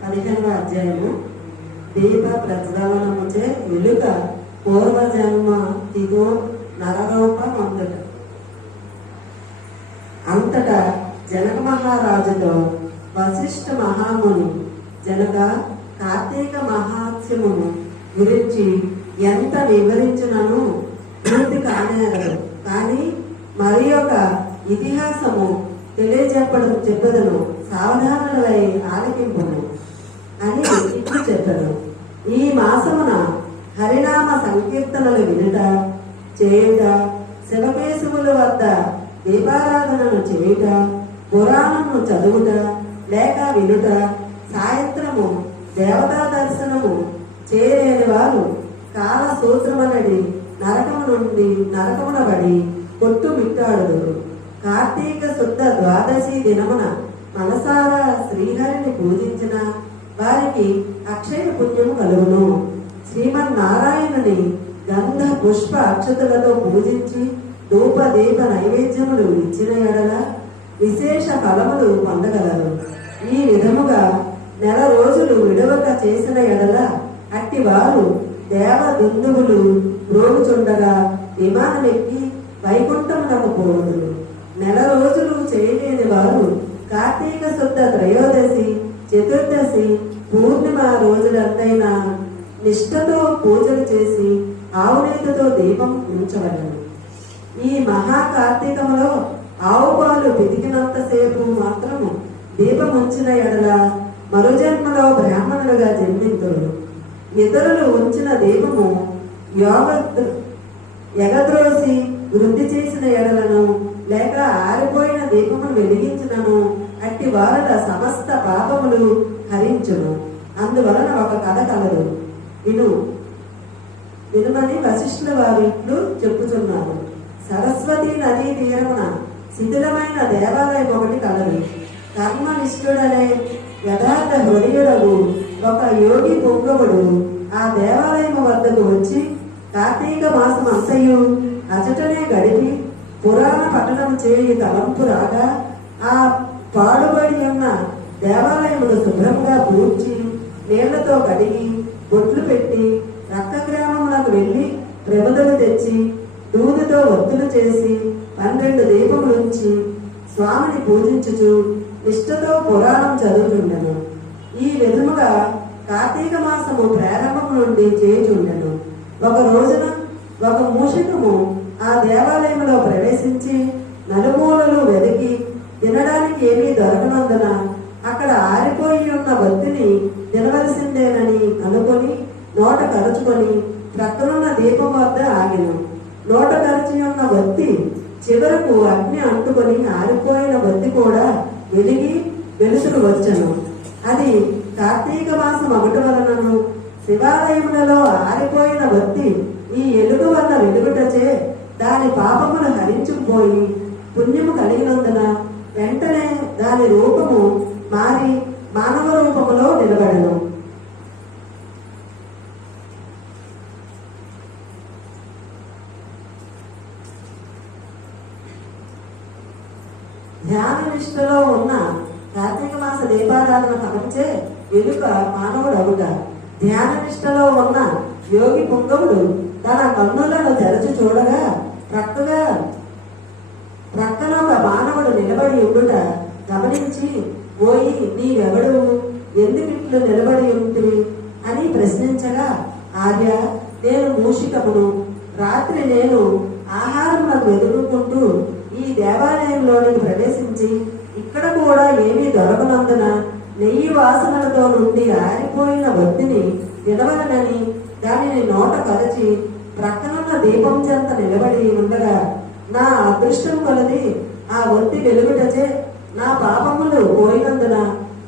పదిహేనవ అధ్యాయము. దీప ప్రజ్వలనముచే ఎలుక పూర్వజన్మ దిగో నరరూపం అందుట. అంతటా జనక మహారాజుతో వశిష్ఠ మహాముని జనక కార్తీక మహాత్మ్యమును గురించి ఎంత వివరించినను పూర్తి కానేరదు. కానీ మరి ఒక ఇతిహాసము తెలియజెప్పడం చెప్పదను. సావధానులై ఆలకింపును. అని ఇట్లు చెప్పాను ఈ మాసమున హరినామ సంకీర్తనలు వినుట చేయుట శివకేశవుల వద్ద దీపారాధనను చేయుట పురాణము చదువుట లేక వినుట సాయంత్రము దేవతా దర్శనము చేయలేని వారు కాలసూత్రమనడి నరకము నుండి నరకమున పడి కొట్టు మిట్టాడుదురు. కార్తీక శుద్ధ ద్వాదశి దినమున మనసారా శ్రీహరిని పూజించిన వారికి అక్షయ పుణ్యము కలుగును. శ్రీమన్నారాయణుని గంధ పుష్ప అక్షతలతో పూజించి ధూప దీప నైవేద్యములు ఇచ్చిన ఎడల విశేష ఫలములు పొందగలరు. ఈ విధముగా నెల రోజులు విడవక చేసిన ఎడల అట్టి వారు దేవ దుందువులు రోగుచుండగా విమానమెక్కి వైకుంఠమునకు పోదురు నెల రోజులు చేయలేని వారు కార్తీక శుద్ధ త్రయోదశి చతుర్దశి పూర్ణిమ రోజులంతైనా నిష్ఠతో పూజలు చేసి ఆవునేతతో దీపం ఉంచవలను. ఈ మహాకార్తీకములో ఆవు పాలు పితికినంతసేపు మాత్రము దీపం ఉంచిన ఎడల మరో జన్మలో బ్రాహ్మణులుగా జన్మింతురు ఇతరులు ఉంచిన దీపము యోగ ఎగద్రోసి వృద్ధి చేసిన ఎడలను లేక ఆరిపోయిన దీపమును వెలిగించినను అట్టి వారల సమస్త పాపములు హరించును. అందువలన ఒక కథ కలదు. విను. వినుమని వశిష్ఠుల వారు ఇట్లు చెప్పుచున్నారు. సరస్వతి నదీ తీరమున శిథిలమైన దేవాలయం ఒకటి కలదు. కర్మనిష్ఠుడనే యథార్థ హృదయుడగు ఒక యోగి పొంగవుడు ఆ దేవాలయం వద్దకు వచ్చి కార్తీక మాసం అంతయు అచటనే గడిపి పురాణ పఠనం చేయి తలంపు రాగా ఆ పాడుబడి ఉన్న దేవాలయమును శుభ్రంగా పూడ్చి నీళ్ళతో కడిగి బొట్లు పెట్టి రక్క గ్రామములకు వెళ్ళి ప్రమదలు తెచ్చి దూదుతో ఒత్తులు చేసి పన్నెండు దీపములుంచి స్వామిని పూజించుచు నిష్ఠతో పురాణం చదువుతుండెను ఈ విధముగా కార్తీక మాసము ప్రారంభం నుండి చేయుచుండెను. ఒక రోజున ఒక మూషికము ఆ దేవాలయంలో ప్రవేశించి నలుమూలలు వెద దొరకనందున అక్కడ ఆరిపోయి ఉన్న బత్తిని నిలవలసిందేనని అనుకొని నోట కరుచుకొని ప్రక్కనున్న దీపం వద్ద ఆగిన. నోట కరిచి ఉన్న బత్తి చివరకు అగ్ని అంటుకొని ఆరిపోయిన బత్తి కూడా వెలిగి వెలుతురు వచ్చను. అది కార్తీక మాసం ఒకటి వలనను శివాలయములలో ఆరిపోయిన బత్తి ఈ ఎలుగు వల్ల వెలుగుటచే దాని పాపమును హరించుకుపోయి పుణ్యము కలిగినందున వెంటనే దాని రూపము మారి మానవ రూపములో నిలబడను. ధ్యాన నిష్ఠలో ఉన్న కార్తీక మాస దీపారాధన ఫలించే వెనుక మానవుడు అవుట ధ్యాన నిష్ఠలో ఉన్న యోగి పుంగవుడు తన కన్నులను తెరచి చూడగా ప్రక్కగా ప్రక్కన ఒక మానవుడు నిలబడి ఉండుట గమనించి ఓయి నీవెవడు? ఎందుకు ఇట్లు నిలబడి ఉంటుంది అని ప్రశ్నించగా ఆర్య నేను మూషికమును. రాత్రి నేను ఆహారం నాకు ఎదుర్కొంటూ ఈ దేవాలయంలోనికి ప్రవేశించి ఇక్కడ కూడా ఏమీ దొరకనందున నెయ్యి వాసనలతో నుండి ఆరిపోయిన వద్దిని వినవలనని దానిని నోట కలచి ప్రక్కనున్న దీపం చెంత నిలబడి ఉండగా నా అదృష్టం కొలది ఆ ఒంటి వెలుగుటచే నా పాపములు పోయినందున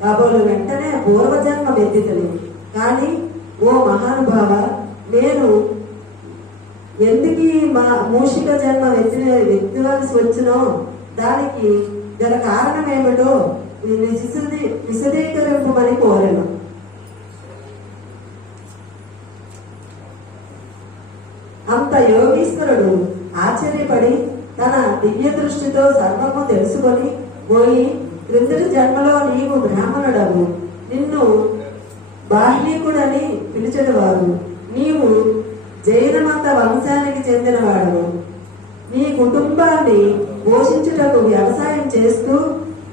కాబోలు వెంటనే పూర్వజన్మ వెత్తితని కానీ ఓ మహానుభావ నేను ఎందుకు మా మూషిక జన్మ వెచ్చిన వ్యక్తివలసి వచ్చినో దానికి గల కారణం ఏమిటో విశదీ విశదీకరింపమని కోరాను. అంత యోగీశ్వరుడు ఆశ్చర్యపడి తన దివ్య దృష్టితో సర్వము తెలుసుకొని పోయి క్రిందటి జన్మలో నీవు బ్రాహ్మణుడవు. నిన్ను పిలిచెడు వారు నీవు జైనమత వంశానికి చెందినవాడు. నీ కుటుంబాన్ని పోషించుటకు వ్యవసాయం చేస్తూ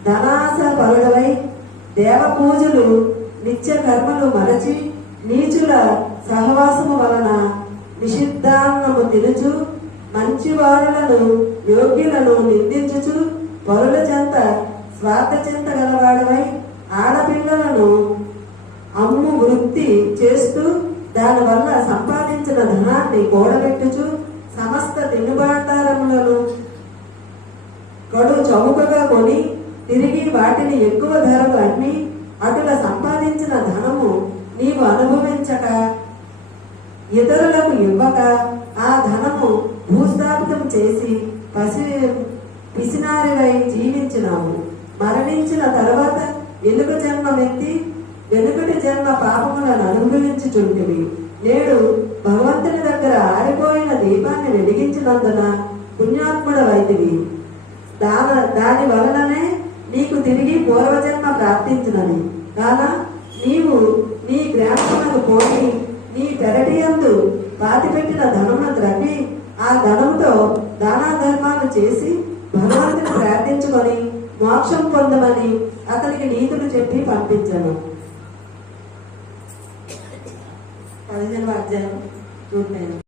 ధనాశ పరుడవై దేవ పూజలు నిత్య కర్మలు మరచి నీచుల సహవాసము వలన నిషిద్ధాన్నము మంచి వారులను యోగ్యులను నిందించుచు పరుల చెంత స్వార్థ చింత గలవాడవై ఆడపిల్లలను అమ్ము వృత్తి చేస్తూ దానివల్ల సంపాదించిన ధనాన్ని కూడబెట్టుచు సమస్త తినుబాటారములను కడు చౌకగా కొని తిరిగి వాటిని ఎక్కువ ధరకు అమ్మి అటుల సంపాదించిన ధనము నీవు అనుభవించక ఇతరులకు ఇవ్వక ఆ ధనము భూస్థాపితం చేసి పసి పిసినారివై జీవించినావు. మరణించిన తర్వాత ఎలుక జన్మమెత్తి వెనుకటి జన్మ పాపములను అనుభవించుచుంటివి. నేడు భగవంతుని దగ్గర ఆరిపోయిన దీపాన్ని వెలిగించినందున పుణ్యాత్ముడవైతివి. దాన దాని వలననే నీకు తిరిగి పూర్వజన్మ ప్రాప్తించినది కాన నీవు నీ గ్రామమునకు పోయి నీ పెరటియందు పాతిపెట్టిన ధనమును ద్రవ్వి ఆ ధనముతో దానా ధర్మాలు చేసి భగవంతుని ప్రార్థించుకొని మోక్షం పొందమని అతనికి నీతులు చెప్పి పంపించాను. పదిహేను అధ్యాయం చూడలేదు